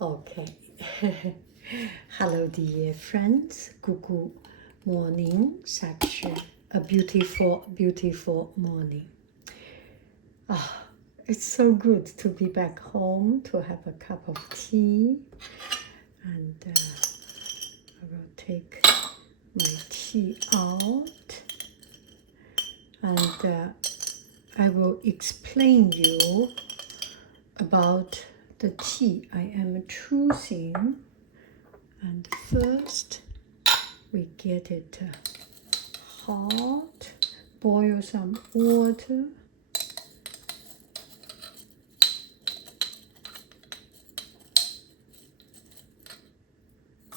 Okay. Hello, dear friends. Good morning. Such a beautiful, beautiful morning. Ah, it's so good to be back home, to have a cup of tea. And I will take my tea out. And I will explain you about the tea I am choosing. And first we get it hot, boil some water, a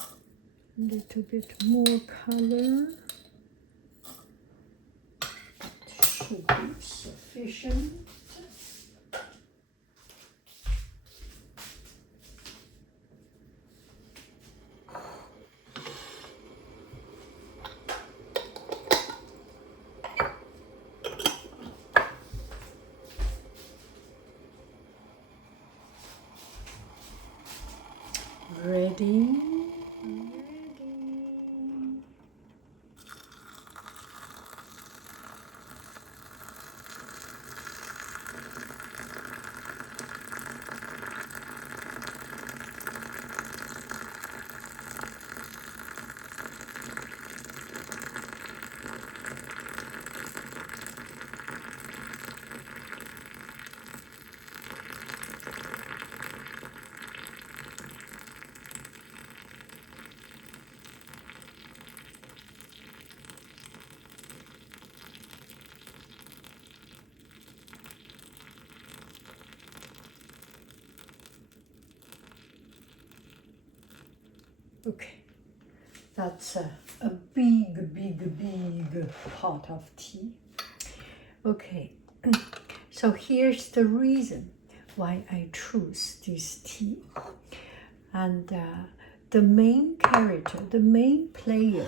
little bit more color, that should be sufficient. Ready? Okay, that's a big pot of tea. Okay, so here's the reason why I choose this tea. And the main character, the main player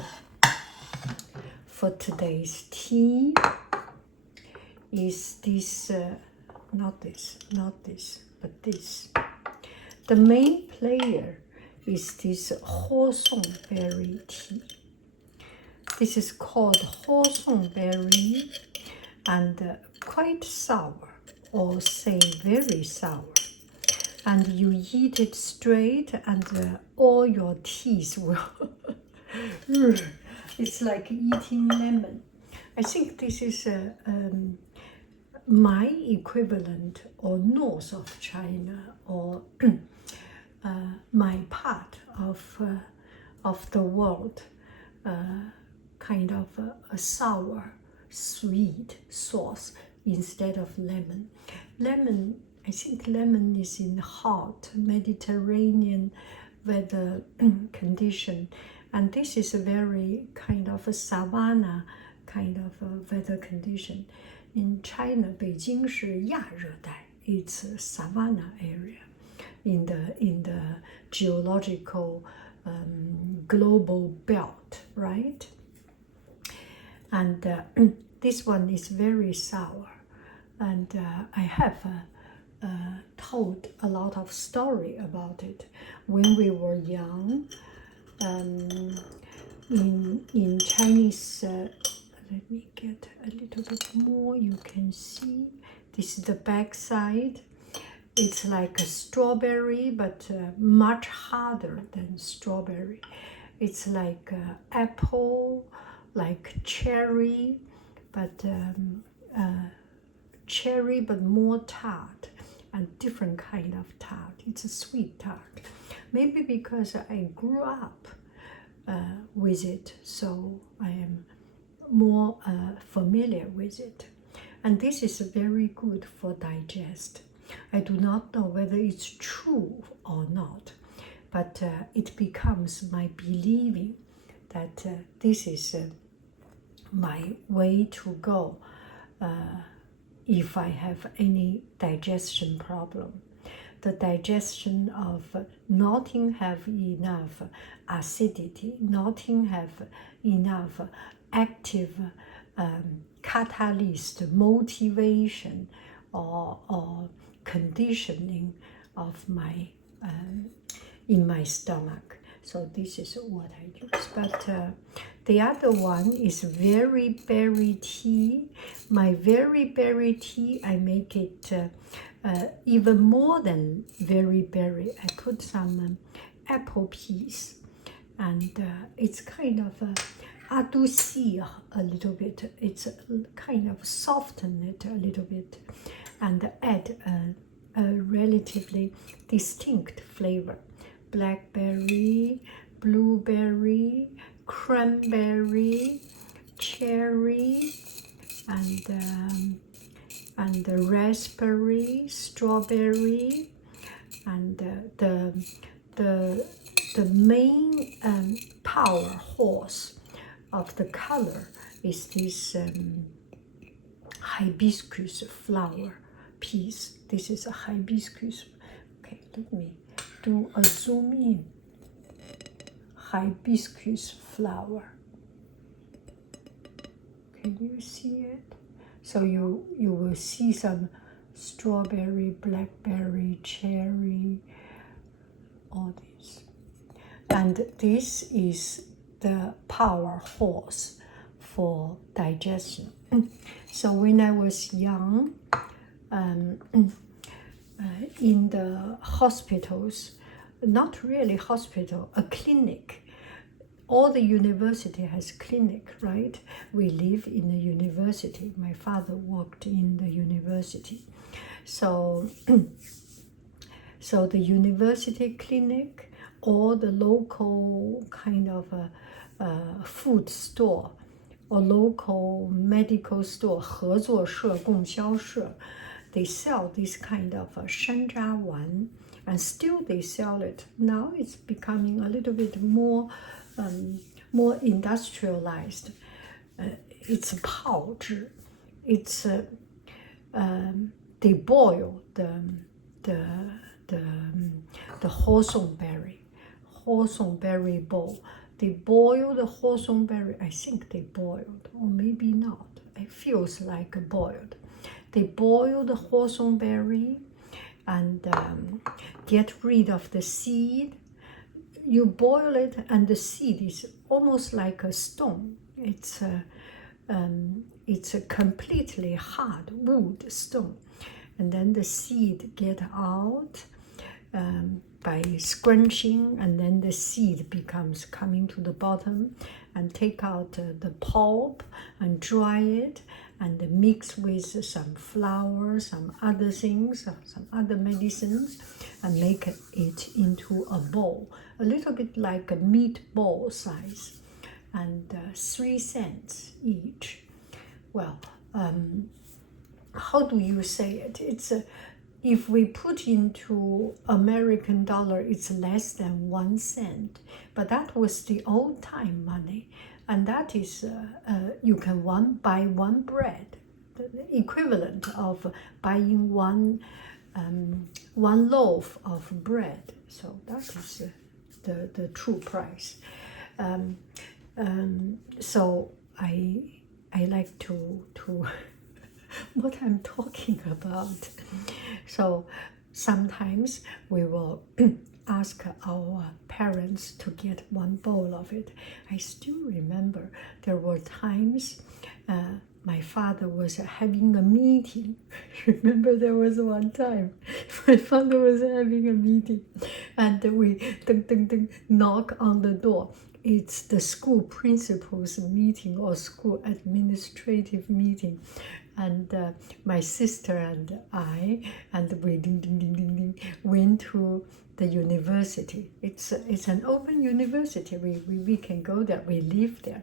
for today's tea is this, not this, but this. The main player is this Hawthorn berry tea. This is called Hawthorn berry and quite sour, or say very sour. And you eat it straight and all your teeth will, it's like eating lemon. I think this is my equivalent or north of China or my part of the world, kind of a sour, sweet sauce instead of lemon. Lemon, I think lemon is in hot Mediterranean weather condition, and this is a very kind of a savanna kind of a weather condition. In China, Beijing 是亚热带, it's a savanna area in the geological global belt, right? And this one is very sour, and I have told a lot of story about it when we were young. In Chinese, let me get a little bit more. You can see this is the back side. It's like a strawberry, but much harder than strawberry. It's like apple, like cherry, but more tart, and different kind of tart. It's a sweet tart. Maybe because I grew up with it, so I am more familiar with it. And this is very good for digest. I do not know whether it's true or not, but it becomes my believing that this is my way to go if I have any digestion problem. The digestion of not have enough acidity, not have enough active catalyst motivation or conditioning of my in my stomach. So this is what I use. But the other one is very berry tea. My very berry tea, I make it even more than very berry. I put some apple peas, and it's kind of adoucir a little bit. It's kind of soften it a little bit, and add a relatively distinct flavor. Blackberry, blueberry, cranberry, cherry, and raspberry, strawberry, and the main power horse of the color is this hibiscus flower piece. This is a hibiscus. Okay, let me do a zoom in. Hibiscus flower. Can you see it? So you will see some strawberry, blackberry, cherry, all this. And this is the power horse for digestion. So when I was young, in the hospitals, not really hospital, a clinic. All the university has clinic, right? We live in the university. My father worked in the university. So, so the university clinic or the local kind of food store or local medical store, 合作社, 供销社, they sell this kind of shan zha wan, and still they sell it. Now it's becoming a little bit more industrialized. It's pao zhi. It's they boil the Hawthorn berry bowl. They boil the Hawthorn berry. I think they boiled, or maybe not. It feels like boiled. They boil the Hawthorn berry and get rid of the seed. You boil it, and the seed is almost like a stone. It's a completely hard wood stone, and then the seed get out by scrunching, and then the seed becomes coming to the bottom, and take out the pulp and dry it, and mix with some flour, some other things, some other medicines, and make it into a bowl, a little bit like a meatball size, and 3 cents each. Well, how do you say it? It's if we put into American dollar, it's less than 1 cent, but that was the old time money. And that is, you can buy one bread, the equivalent of buying one loaf of bread. So that is the true price. So I like to what I'm talking about. So sometimes we will ask our parents to get one bowl of it. I still remember there were times my father was having a meeting. Remember there was one time my father was having a meeting, and we knock on the door. It's the school principal's meeting or school administrative meeting. And my sister and I, and we went to the university. It's an open university. We can go there. We live there,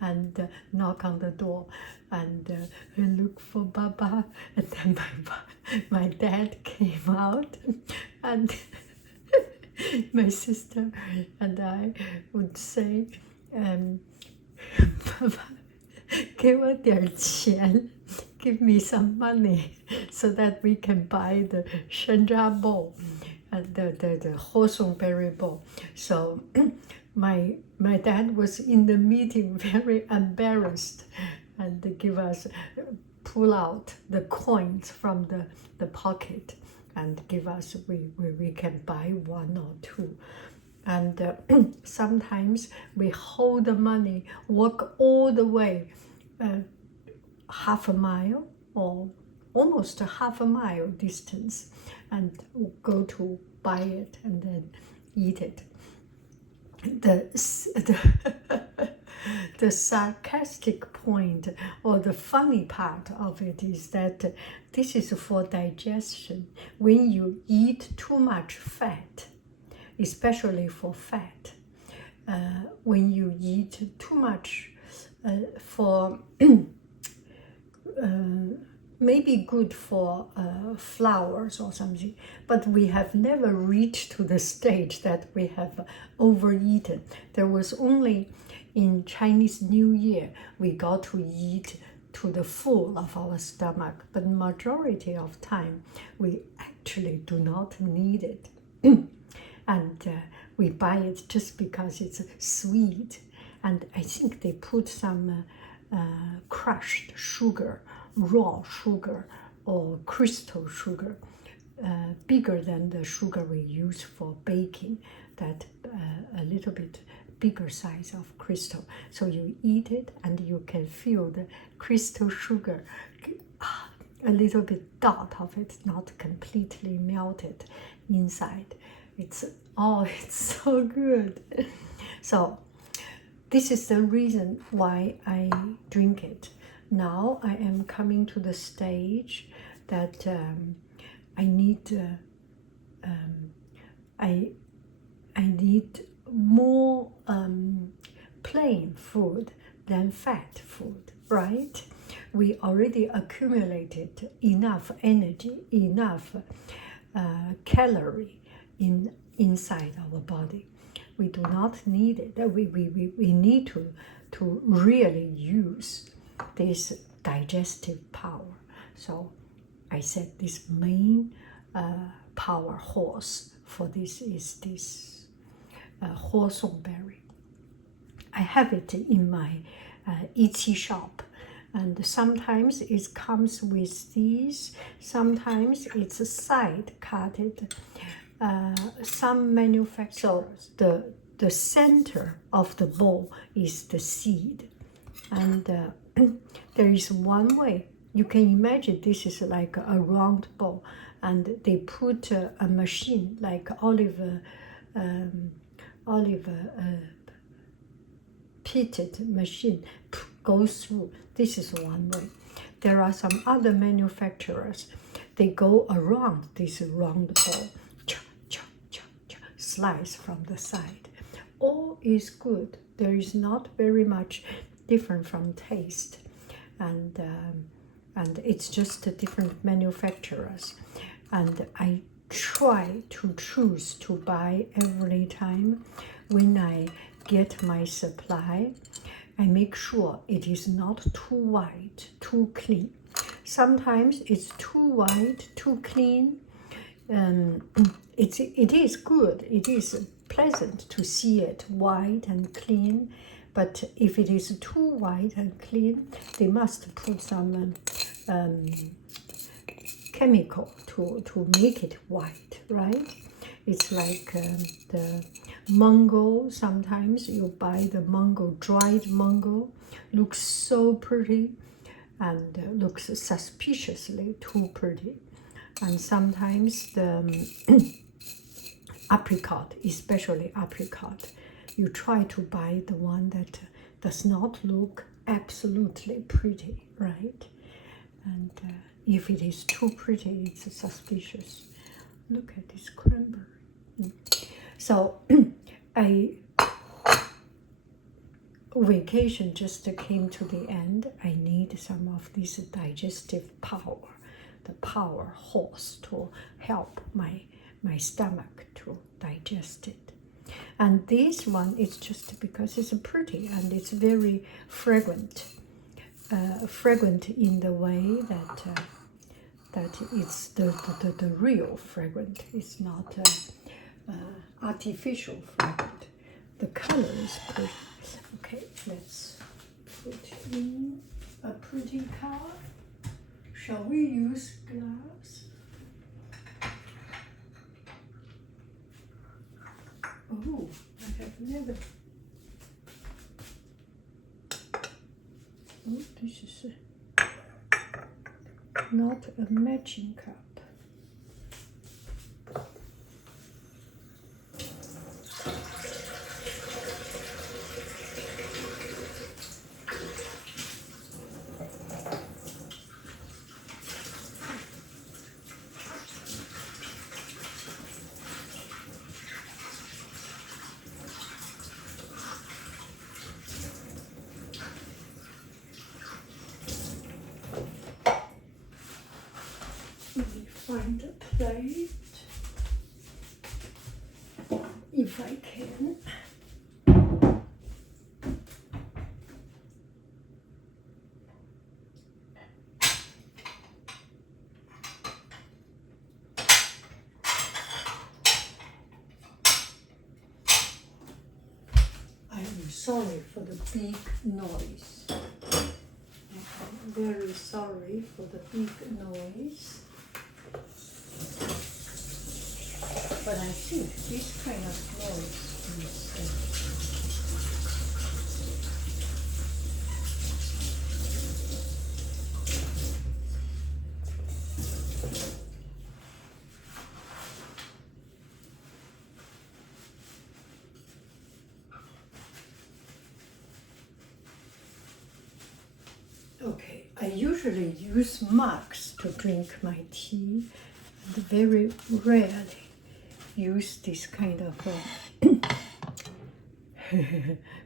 and knock on the door, and look for Baba. And then my dad came out, and my sister and I would say, Baba, 给我点钱. Give me some money so that we can buy the shanzha bowl, the Hawthorn berry bowl. So my dad was in the meeting very embarrassed, and pull out the coins from the pocket and give us, we can buy 1 or 2. And sometimes we hold the money, walk all the way, half a mile or almost a half a mile distance, and go to buy it and then eat it. The sarcastic point or the funny part of it is that this is for digestion. When you eat too much fat, especially for fat, when you eat too much for maybe good for flowers or something, but we have never reached to the stage that we have overeaten. There was only in Chinese New Year we got to eat to the full of our stomach, but majority of time we actually do not need it. And we buy it just because it's sweet. And I think they put some crushed sugar, raw sugar, or crystal sugar, bigger than the sugar we use for baking, that a little bit bigger size of crystal. So you eat it and you can feel the crystal sugar, a little bit dot of it, not completely melted inside. It's so good. So this is the reason why I drink it. Now I am coming to the stage that I need more plain food than fat food, right? We already accumulated enough energy, enough calorie inside our body. We do not need it. We need to really use this digestive power. So I said this main power horse for this is this Hawthorn berry. I have it in my Etsy shop, and sometimes it comes with these, sometimes it's side cutted. Some manufacturers, the center of the bowl is the seed, and there is one way. You can imagine this is like a round bowl, and they put a machine like olive pitted machine goes through. This is one way. There are some other manufacturers. They go around this round bowl, slice from the side. All is good. There is not very much different from taste, and it's just different manufacturers. And I try to choose to buy every time when I get my supply. I make sure it is not too white, too clean. Sometimes it's too white, too clean. It is good. It is pleasant to see it white and clean. But if it is too white and clean, they must put some chemical to make it white, right? It's like the mango. Sometimes you buy the mango, dried mango, looks so pretty and looks suspiciously too pretty. And sometimes the apricot, especially apricot, you try to buy the one that does not look absolutely pretty, right? And if it is too pretty, it's suspicious. Look at this cranberry. So vacation just came to the end. I need some of this digestive power, the power horse, to help my stomach to digest it. And this one is just because it's pretty and it's very fragrant. Fragrant in the way that it's the real fragrant. It's not artificial fragrant. The color is pretty. Okay, let's put in a pretty color. Shall we use gloves? Oh, I have never. Oh, this is not a matching cup. Let me find a plate, if I can. I'm sorry for the big noise. I'm very sorry for the big noise. But I think this kind of noise okay. I usually use mugs to drink my tea, and very rarely use this kind of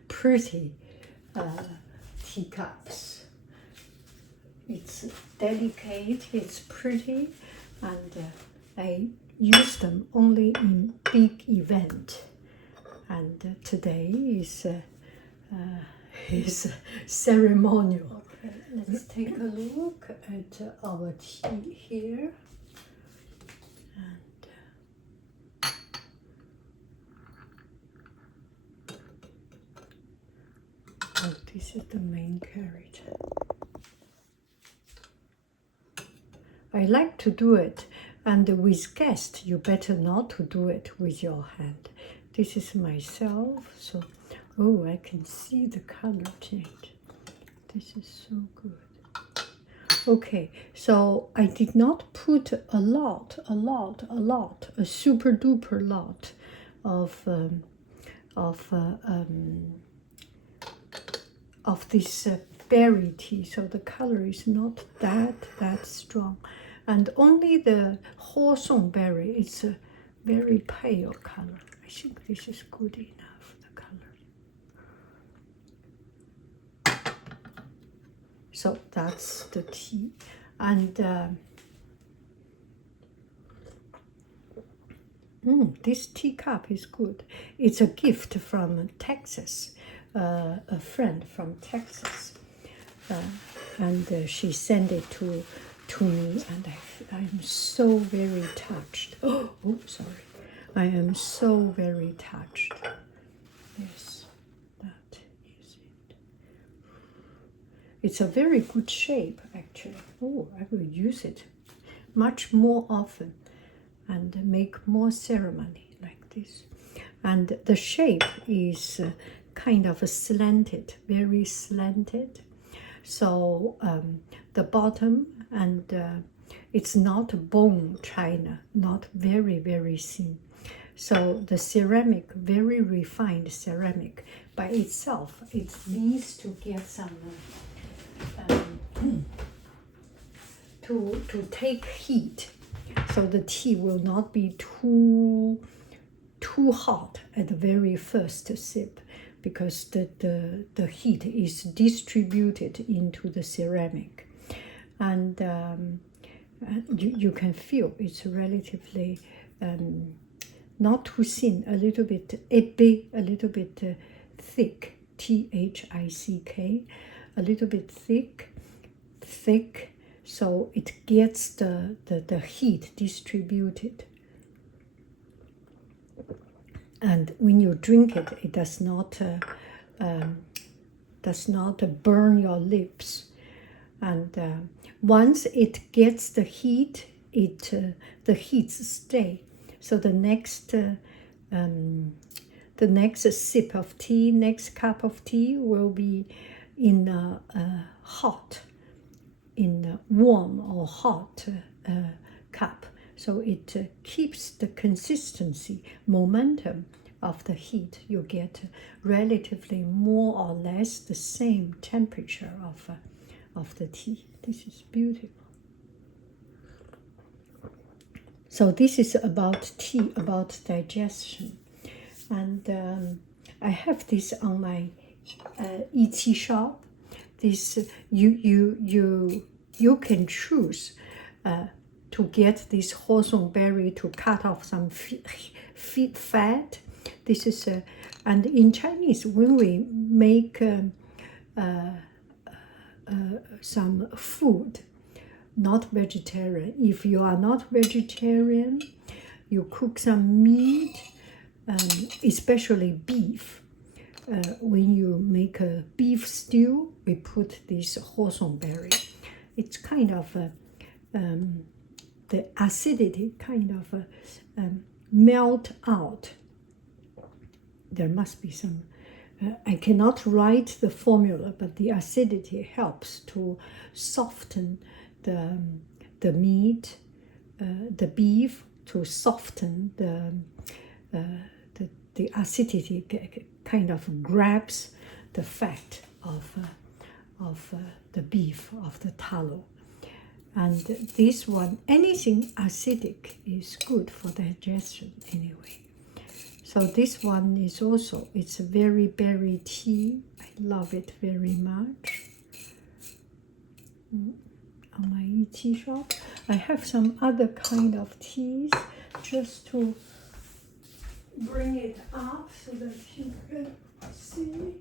pretty teacups. It's delicate, it's pretty, and I use them only in big event. And today is ceremonial. Okay, let's take a look at our tea here. Oh, this is the main carrot. I like to do it, and with guests, you better not to do it with your hand. This is myself, so oh, I can see the color change. This is so good. Okay, so I did not put a super duper lot of this berry tea, so the color is not that strong, and only the Hawthorn berry is a very pale color. I think this is good enough, the color. So that's the tea, and this teacup is good. It's a gift from Texas. A friend from Texas, and she sent it to me, and I'm so very touched. Oh, sorry, I am so very touched. Yes, that is it. It's a very good shape, actually. Oh, I will use it much more often and make more ceremony like this. And the shape is kind of slanted, very slanted. So the bottom, and it's not bone china, not very thin. So the ceramic, very refined ceramic by itself, it needs to get some to take heat, so the tea will not be too hot at the very first sip, because the heat is distributed into the ceramic, and you can feel it's relatively not too thin, a little bit épais, a little bit thick, thick, a little bit thick, so it gets the heat distributed. And when you drink it, it does not burn your lips. And once it gets the heat, the heats stay. So the next the next sip of tea, next cup of tea will be in hot, in warm or hot cup. So it keeps the consistency, momentum of the heat. You get relatively more or less the same temperature of the tea. This is beautiful. So this is about tea, about digestion. And I have this on my tea shop. This you can choose to get this Hawthorn berry to cut off some fat. This is and in Chinese, when we make some food, not vegetarian. If you are not vegetarian, you cook some meat, especially beef. When you make a beef stew, we put this Hawthorn berry. It's kind of the acidity kind of melt out. There must be some. I cannot write the formula, but the acidity helps to soften the meat, the beef, to soften the acidity kind of grabs the fat of the beef, of the tallow. And this one, anything acidic is good for digestion anyway. So this one is also, it's a very berry tea. I love it very much. On my tea shop, I have some other kind of teas just to bring it up so that you can see.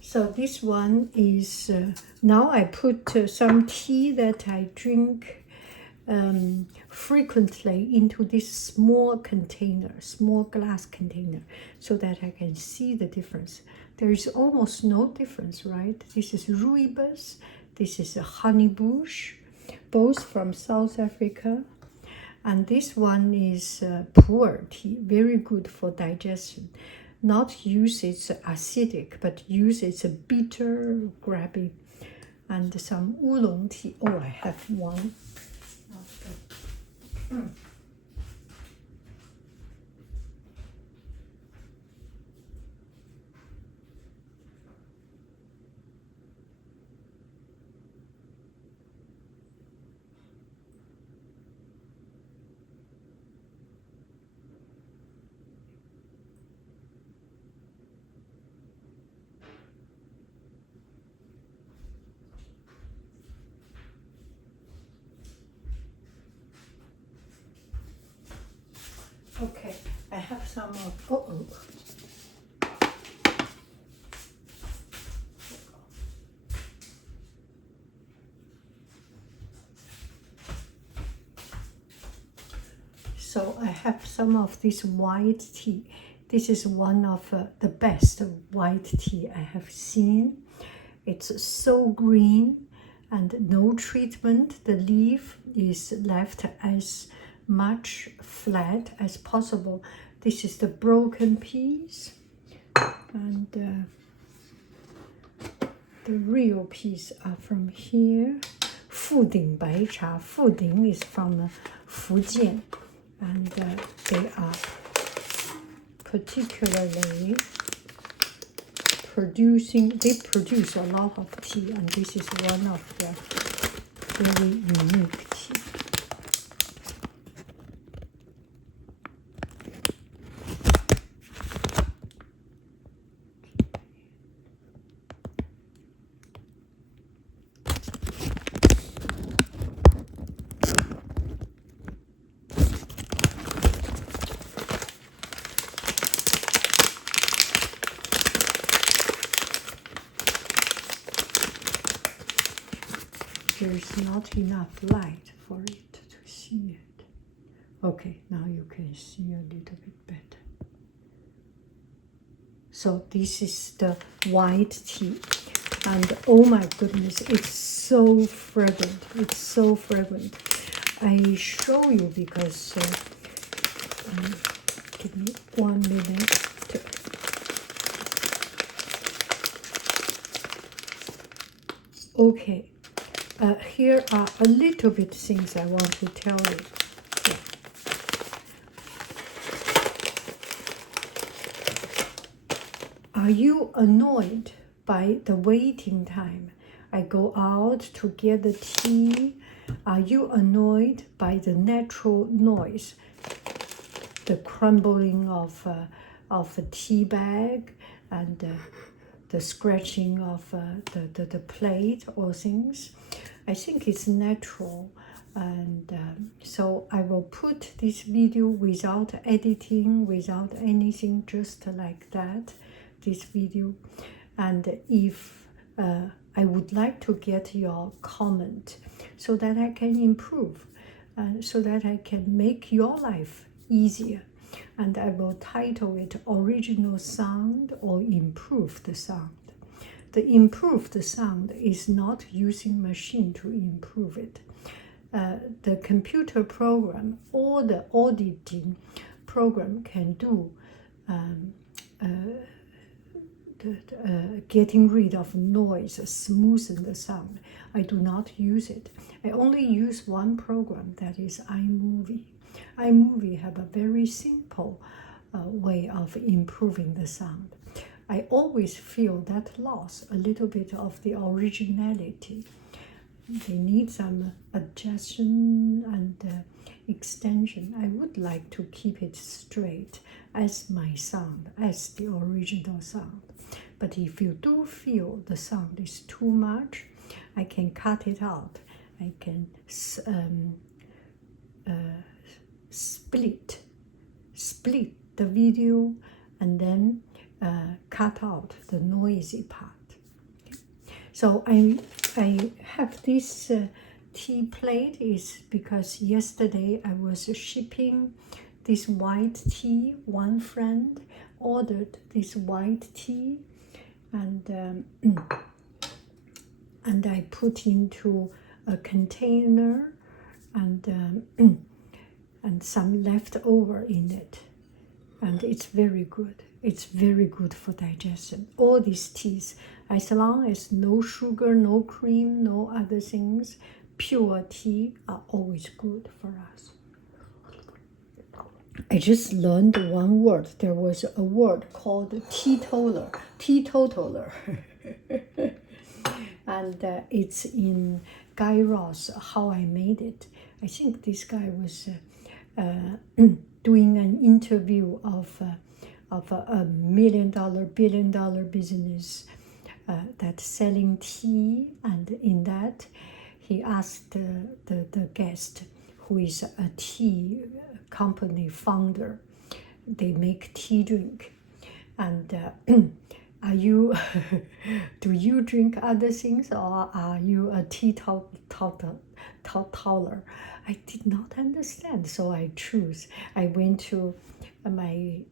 So this one is, now I put some tea that I drink frequently into this small container, small glass container, so that I can see the difference. There is almost no difference, right? This is rooibos, this is a honeybush, both from South Africa. And this one is pu'er tea, very good for digestion. Not use its acidic, but use its bitter, grabby. And some oolong tea. Oh, I have one. Okay, I have some of, So I have some of this white tea. This is one of the best white tea I have seen. It's so green and no treatment. The leaf is left as much flat as possible. This is the broken piece, and the real piece are from here. Fuding Bai Cha. Fuding is from Fujian, and they are particularly they produce a lot of tea, and this is one of their very unique tea. There's not enough light for it to see it. Okay, now you can see a little bit better. So this is the white tea. And oh my goodness, it's so fragrant. It's so fragrant. I show you because, give me 1 minute. Okay, here are a little bit things I want to tell you. Yeah. Are you annoyed by the waiting time? I go out to get the tea. Are you annoyed by the natural noise? The crumbling of a tea bag and the scratching of the plate or things. I think it's natural, and so I will put this video without editing, without anything, just like that, this video. And if I would like to get your comment so that I can improve, so that I can make your life easier. And I will title it Original Sound or Improve the Sound. The improve the sound is not using machine to improve it. The computer program or the auditing program can do getting rid of noise, smoothen the sound. I do not use it. I only use one program, that is iMovie. iMovie have a very simple way of improving the sound. I always feel that loss, a little bit of the originality. They need some adjustment and extension. I would like to keep it straight as my sound, as the original sound. But if you do feel the sound is too much, I can cut it out. I can split the video and then cut out the noisy part. So I have this tea plate is because yesterday I was shipping this white tea. One friend ordered this white tea, and I put into a container and some leftover in it, and it's very good. It's very good for digestion. All these teas, as long as no sugar, no cream, no other things, pure tea are always good for us. I just learned one word. There was a word called teetotaler. Teetotaler. And it's in Guy Raz, How I Made It. I think this guy was doing an interview of a $1 million, billion dollar business that's selling tea, and in that he asked the guest, who is a tea company founder. They make tea drink, and are you do you drink other things, or are you a teetotaler? I did not understand, so I went to my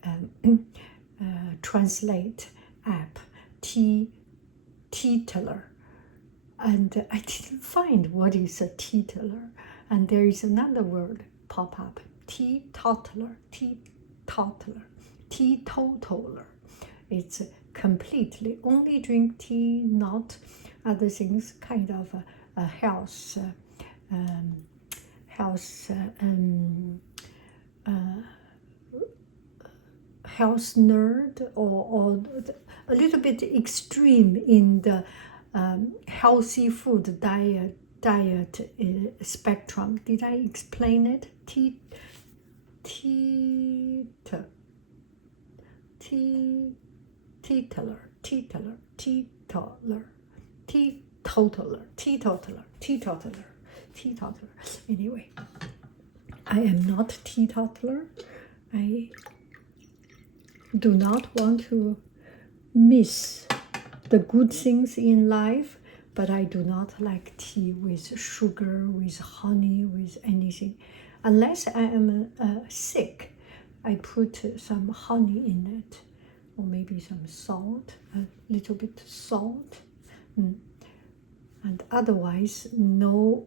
translate app, teetotaler, and I didn't find what is a teetotaler. And there is another word pop up, teetotaler. It's completely only drink tea, not other things, kind of a health nerd, or a little bit extreme in the healthy food diet spectrum. Did I explain it? Teetotaler. Anyway, I am not teetotaler. I do not want to miss the good things in life, but I do not like tea with sugar, with honey, with anything. Unless I am sick, I put some honey in it. or maybe some salt, a little bit salt, and otherwise no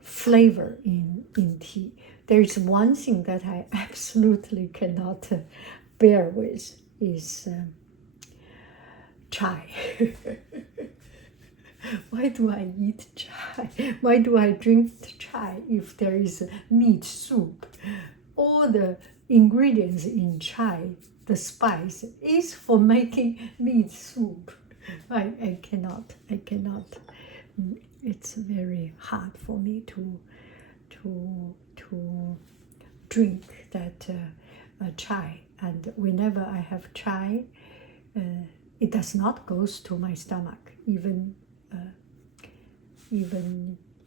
flavor in tea. There is one thing that I absolutely cannot bear with is chai. Why do I eat chai? Why do I drink chai if there is meat soup? All the ingredients in chai, the spice, is for making meat soup. I cannot. It's very hard for me to drink that chai. And whenever I have chai, it does not go to my stomach, even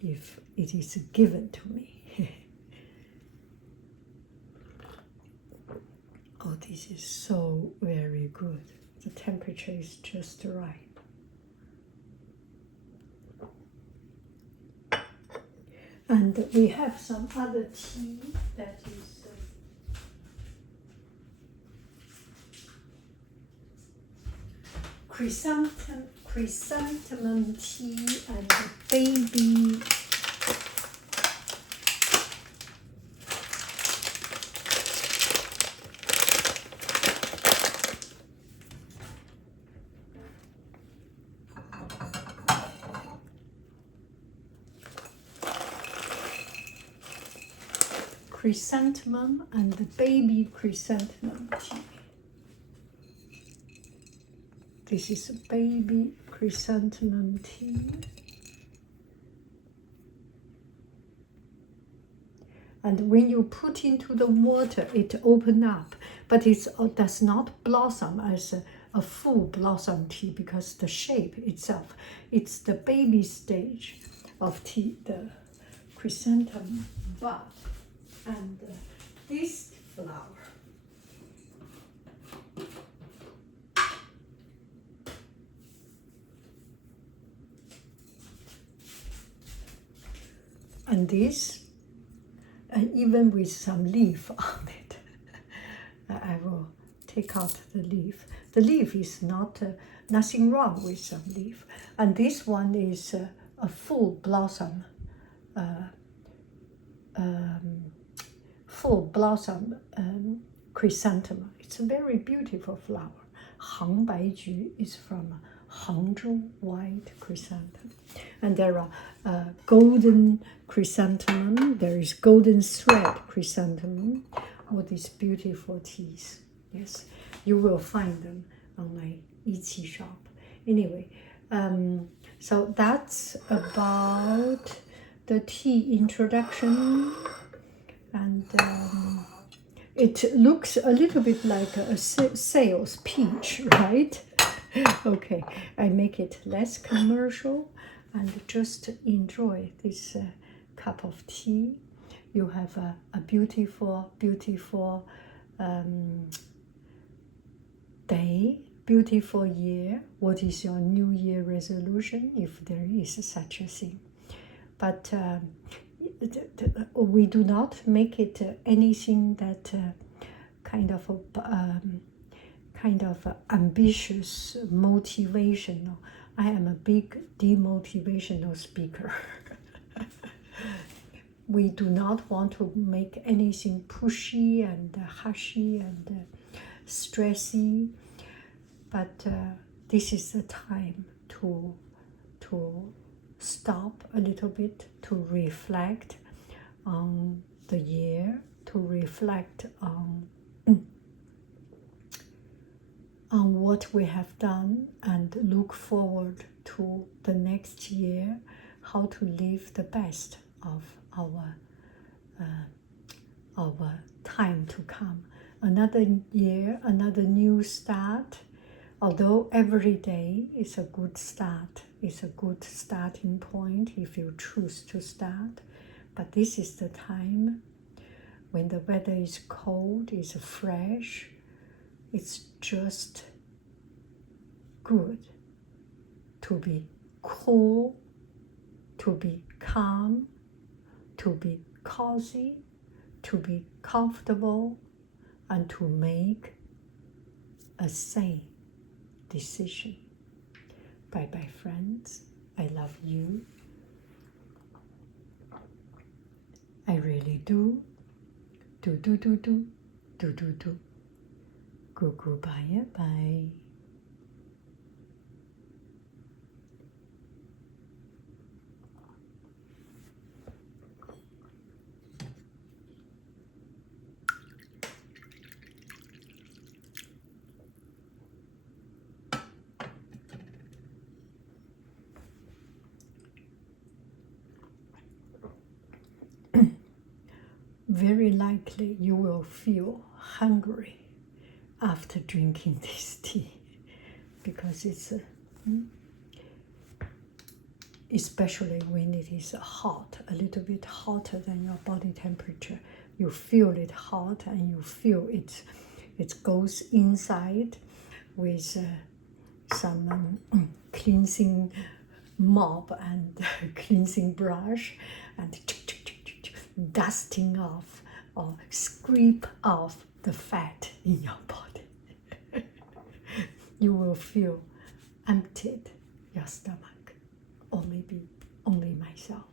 if it is given to me. Oh, this is so very good. The temperature is just right. And we have some other tea that is chrysanthemum tea and baby chrysanthemum and the baby chrysanthemum tea. This is a baby chrysanthemum tea. And when you put into the water, it opens up, but it does not blossom as a full blossom tea because the shape itself, it's the baby stage of tea, the chrysanthemum bud. And this flower, and this, and even with some leaf on it, I will take out the leaf. The leaf is not nothing wrong with some leaf, and this one is a full blossom. Full blossom chrysanthemum. It's a very beautiful flower. Hangbaiju is from Hangzhou white chrysanthemum. And there are golden chrysanthemum, there is golden thread chrysanthemum, all these beautiful teas. Yes, you will find them on my Etsy shop. Anyway, so that's about the tea introduction. And it looks a little bit like a sales pitch, right? Okay, I make it less commercial and just enjoy this cup of tea. You have a beautiful, beautiful day, beautiful year. What is your New Year resolution, if there is such a thing? But we do not make it anything that kind of ambitious, motivational. I am a big demotivational speaker. We do not want to make anything pushy and hushy and stressy, but this is the time to stop a little bit, to reflect on the year, to reflect on what we have done, and look forward to the next year, how to live the best of our time to come. Another year, another new start. Although every day is a good start, it's a good starting point if you choose to start. But this is the time when the weather is cold, is fresh, it's just good to be cool, to be calm, to be cozy, to be comfortable, and to make a sane decision. Bye bye, friends. I love you. I really do. Do. Goodbye. Bye. Very likely you will feel hungry after drinking this tea, because it's especially when it is hot, a little bit hotter than your body temperature. You feel it hot, and you feel it goes inside with some cleansing mop and cleansing brush, and dusting off or scrape off the fat in your body. You will feel emptied your stomach, or maybe only myself.